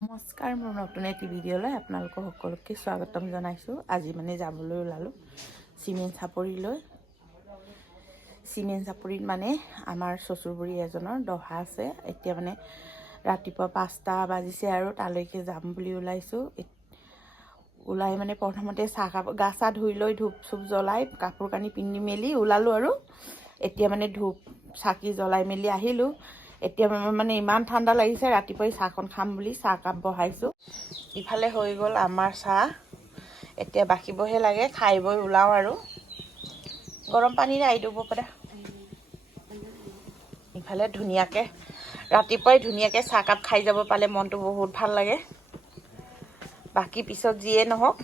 নমস্কাৰ, মোৰ নতুন এটি ভিডিঅ'লৈ আপোনালোকক সকলোকে স্বাগতম জনাইছোঁ। আজি মানে যাবলৈ ওলালোঁ চিমেণ্ট চাপৰিলৈ। চিমেণ্ট চাপৰিত মানে আমাৰ চচুৰবুৰী এজনৰ দহা আছে। এতিয়া মানে ৰাতিপুৱা 5টা বাজিছে আৰু তালৈকে যাম বুলি ওলাইছোঁ। ওলাই মানে প্ৰথমতে গা চা ধুই লৈ ধূপ চুপ জ্বলাই কাপোৰ কানি পিন্ধি মেলি ওলালোঁ আৰু এতিয়া মানে ধূপ চাকি জ্বলাই মেলি আহিলোঁ। এতিয়া মানে ইমান ঠাণ্ডা লাগিছে, ৰাতিপুৱাই চাহকণ খাম বুলি চাহকাপ বহাইছোঁ। ইফালে হৈ গ'ল আমাৰ চাহ, এতিয়া বাকিবহে লাগে। খাই বৈ ওলাওঁ আৰু গৰম পানীৰে আহি দিব পাৰে। ইফালে ধুনীয়াকৈ ৰাতিপুৱাই ধুনীয়াকৈ চাহকাপ খাই যাব পালে মনটো বহুত ভাল লাগে। বাকী পিছত যিয়ে নহওক,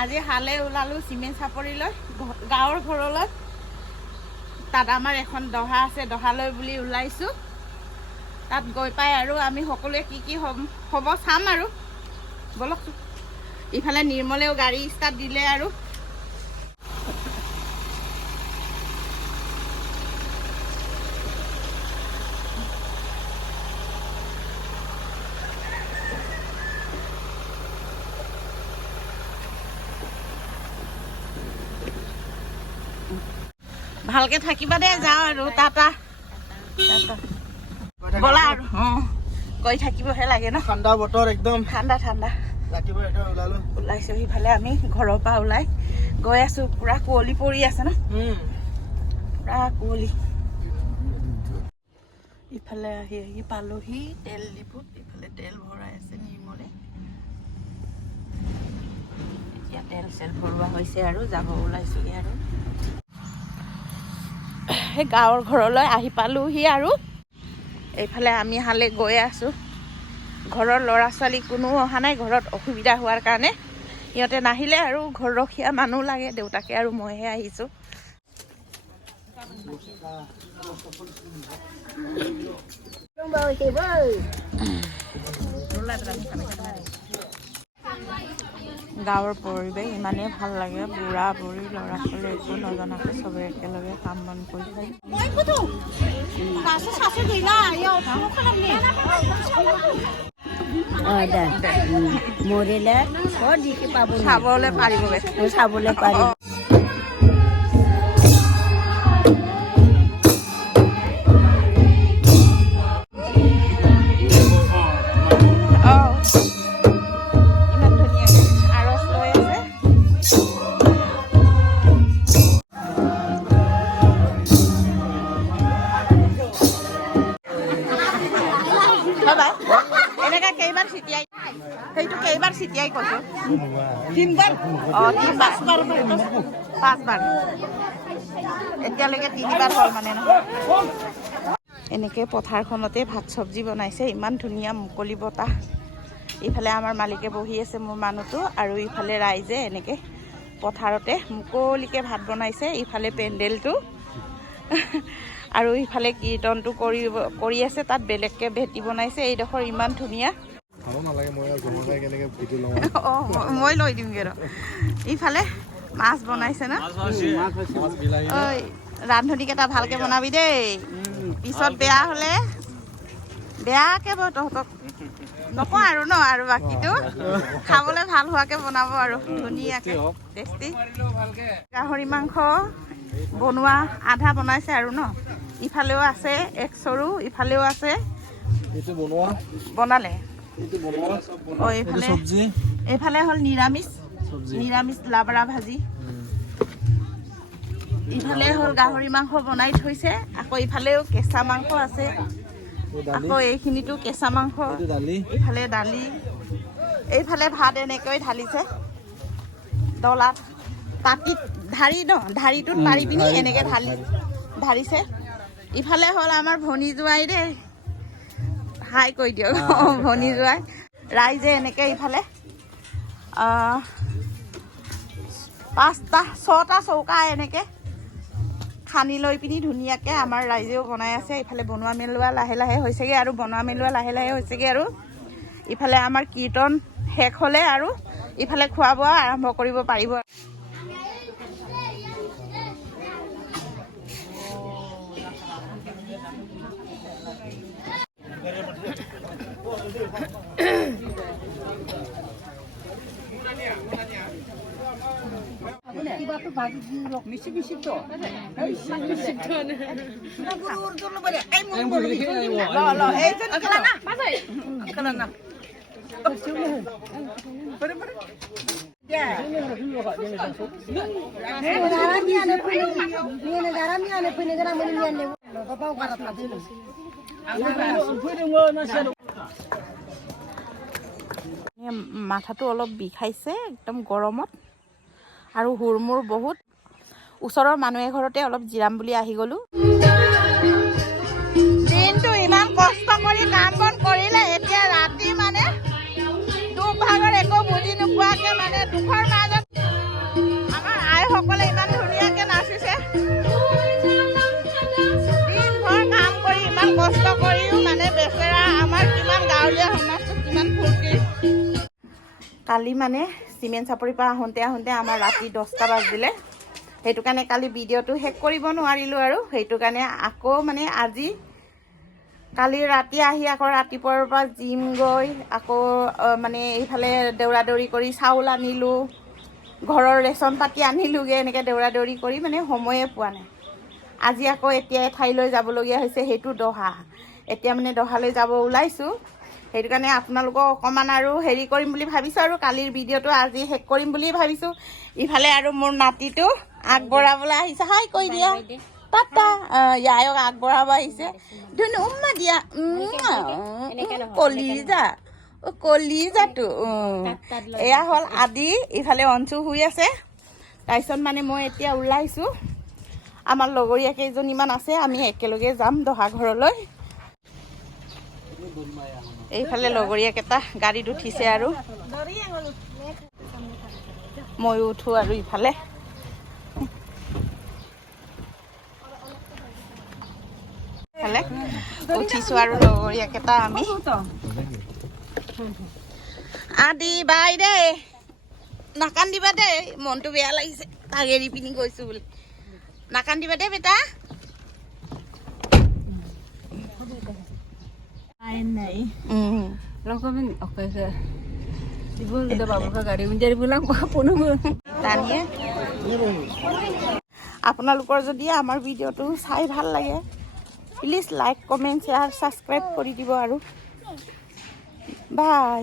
আজি হালে ওলালোঁ চিমেণ্ট চাপৰিলৈ, গাঁৱৰ ঘৰলৈ। তাত আমাৰ এখন দহা আছে, দহালৈ বুলি ওলাইছোঁ। তাত গৈ পাই আৰু আমি সকলোৱে কি হ'ব চাম আৰু বলকচোন। ইফালে নিৰ্মলেও গাড়ী ষ্টাৰ্ট দিলে আৰু ভালকে থাকিবা দে, যাওঁ আৰু টাটা ব'লা আৰু গৈ থাকিবহে লাগে ন। ঠাণ্ডা বতৰ, একদম ঠাণ্ডা ৰাতিপুৱা ওলাইছোঁ। সিফালে আমি ঘৰৰ পৰা ওলাই গৈ আছোঁ। পুৰা কুঁৱলী পৰি আছে ন, পুৰা কুঁৱলী। ইফালে আহি পালোহি তেল ডিপুত। ইফালে তেল ভৰাই আছে নিৰ্মলে। এতিয়া তেল চেল ভৰোৱা হৈছে আৰু যাব ওলাইছোঁগৈ আৰু সেই গাঁৱৰ ঘৰলৈ আহি পালোহি আৰু এইফালে আমি হালে গৈ আছোঁ। ঘৰৰ ল'ৰা ছোৱালী কোনো অহা নাই, ঘৰত অসুবিধা হোৱাৰ কাৰণে সিহঁতে নাহিলে আৰু ঘৰৰখীয়া মানুহ লাগে, দেউতাকে আৰু মইহে আহিছোঁ। গাঁৱৰ পৰিৱেশ ইমানেই ভাল লাগে, বুঢ়া বুঢ়ী ল'ৰা ছোৱালী একো নজনাকৈ চবে একেলগে কাম বন কৰি থাকে। মৰিলে চাবলৈ পাৰিব, চাবলৈ পাৰিব। এনেকে কেইবাৰ ছিটিয়াই, সেইটো কেইবাৰ ছিটিয়াই কৈছোঁ? 3বাৰ। অঁ, 5বাৰ। এতিয়ালৈকে 3বাৰ হ'ল মানে নহয়। এনেকৈ পথাৰখনতে ভাত চব্জি বনাইছে, ইমান ধুনীয়া মুকলি বতাহ। ইফালে আমাৰ মালিকে বহি আছে, মোৰ মানুহটো, আৰু ইফালে ৰাইজে এনেকৈ পথাৰতে মুকলিকৈ ভাত বনাইছে। ইফালে পেণ্ডেলটো আৰু ইফালে কীৰ্তনটো কৰি আছে। তাত বেলেগকৈ ভেটি বনাইছে। এইডোখৰ ইমান ধুনীয়া। অঁ, মই লৈ দিমগৈ ৰ। ইফালে মাছ বনাইছে ন। ঐ ৰান্ধনীকেইটা ভালকৈ বনাবি দেই, পিছত বেয়া হ'লে বেয়াকৈ তহঁতক নকওঁ আৰু ন। আৰু বাকীটো খাবলৈ ভাল হোৱাকৈ বনাব আৰু ধুনীয়াকৈ টেষ্টি। গাহৰি মাংস বনোৱা আধা বনাইছে আৰু ন। ইফালেও আছে এক চৰু, ইফালেও আছে বনালে। অঁ, এইফালে হ'ল নিৰামিষ লাবৰা ভাজি। ইফালে হ'ল গাহৰি মাংস বনাই থৈছে, আকৌ ইফালেও কেঁচা মাংস আছে, আকৌ এইখিনিতো কেঁচা মাংস, ইফালে দালি, এইফালে ভাত এনেকৈ ঢালিছে ডলাত, পাতিত ঢাৰি ন, ঢাৰিটোত পাৰি পিনি এনেকৈ ঢাৰিছে। ইফালে হ'ল আমাৰ ভনী জোৱাই দেই, হাই কৈ দিয়ক। ভনী জোৱাই ৰাইজে এনেকৈ ইফালে 6টা চৌকা এনেকৈ খানি লৈ পিনি ধুনীয়াকৈ আমাৰ ৰাইজেও বনাই আছে। ইফালে বনোৱা মেলোৱা লাহে লাহে হৈছেগৈ আৰু ইফালে আমাৰ কীৰ্তন শেষ হ'লে আৰু ইফালে খোৱা বোৱা আৰম্ভ কৰিব পাৰিব। মাথাটো অলপ বিষাইছে একদম গৰমত আৰু হুৰমুৰ বহুত ওচৰৰ মানুহ এঘৰতে অলপ জিৰাম বুলি আহি গ'লো দিনটো ইমান কষ্ট কৰি কাম বন কৰিলে এতিয়া ৰাতি মানে দুভাগৰ একো বুজি নোপোৱাকে মানে দুখৰ মাজত আমাৰ আইসকলে ইমান ধুনীয়াকে নাচিছে দিনভৰ কাম কৰি ইমান কষ্ট কৰিও মানে বেচেৰা আমাৰ কিমান গাঁৱলীয়া সমাজটো কিমান ফূৰ্তি কালি মানে চিমেণ্ট চাপৰিৰ পৰা আহোঁতে আহোঁতে আমাৰ ৰাতি 10টা বাজিলে সেইটো কাৰণে কালি ভিডিঅ'টো শেষ কৰিব নোৱাৰিলোঁ আৰু সেইটো কাৰণে আকৌ মানে আজি কালি ৰাতি আহি আকৌ ৰাতিপুৱাৰ পৰা জিম গৈ আকৌ মানে এইফালে দৌৰা দৌৰি কৰি চাউল আনিলোঁ ঘৰৰ ৰেচন পাতি আনিলোঁগৈ এনেকৈ দৌৰা দৌৰি কৰি মানে সময়ে পোৱা নাই আজি আকৌ এতিয়া এঠাইলৈ যাবলগীয়া হৈছে সেইটো দহা এতিয়া মানে দহালৈ যাব ওলাইছোঁ সেইটো কাৰণে আপোনালোকক অকণমান আৰু হেৰি কৰিম বুলি ভাবিছোঁ আৰু কালিৰ ভিডিঅ'টো আজি শেষ কৰিম বুলি ভাবিছোঁ ইফালে আৰু মোৰ নাতিটো আগবঢ়াবলৈ আহিছে হাই কৈ দিয়া টাটা ইয়ায়ক আগবঢ়াব আহিছে ধুনু উম্মা দিয়া কলিজা কলিজাটো এয়া হ'ল আদি ইফালে অঞ্চু শুই আছে তাৰপিছত মানে মই এতিয়া ওলাইছোঁ আমাৰ লগৰীয়া কেইজনীমান আছে আমি একেলগে যাম দহা ঘৰলৈ এইফালে লগৰীয়াকেইটা গাড়ীত উঠিছে আৰু ময়ো উঠো আৰু ইফালে উঠিছোঁ আৰু লগৰীয়াকেইটা আমি আদি বাই দেই নাকান্দিবা দেই মনটো বেয়া লাগিছে তাক এৰি পিনি গৈছোঁ বুলি নাকান্দিবা দেই বেটা আপোনালোকৰ যদি আমাৰ ভিডিঅ'টো চাই ভাল লাগে please like comment share subscribe কৰি দিব আৰু বাই